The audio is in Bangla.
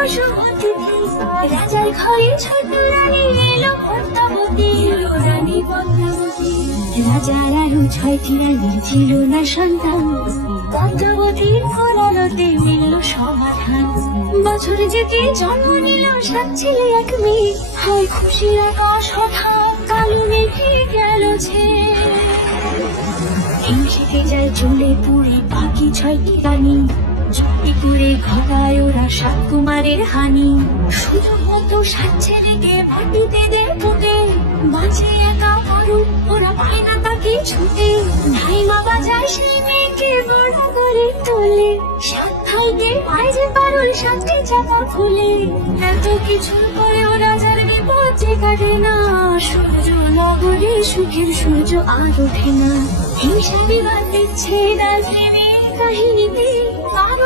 কুসুম অতিথি রাজার ঘরে ছোট রানী এলো পদ্মাবতী, রানী পদ্মাবতী। রাজার আরো 6টি রানীর ছিল না সন্তান, পদ্মাবতীর কোলালতে মিলল সমাধান। বছর যেতে জন্ম নিল 7 ছেলে 1 মেয়ে, হয় খুশির আকাশ হঠাৎ কালো মেঘে গেল ছেয়ে। হিংসেতে যায় চলে পুড়ে বাকি 6টি রানী, যুক্তি করে ঘটায় ওরা 7 কুমারের হানি। সুযোগ মতো 7 ছেলেকে মাটিতে দেয় পুঁতে, বাঁচে একা পারুল ওরা পায় না তাকে ছুটে। ধাইমা বাজায় সেই মেয়েকে বড় করে তোলে, 7 ভাইকে পায় যে পারুল 7টি চাপা ফুলে। এত কিছুর পরেও রাজার বিপদ যে কাটে না, সূর্য নগরে সুখের সূর্য আর ওঠে না। হিংসা বিবাদ দিচ্ছে রাজনীতির কাহিনীতে, পারুল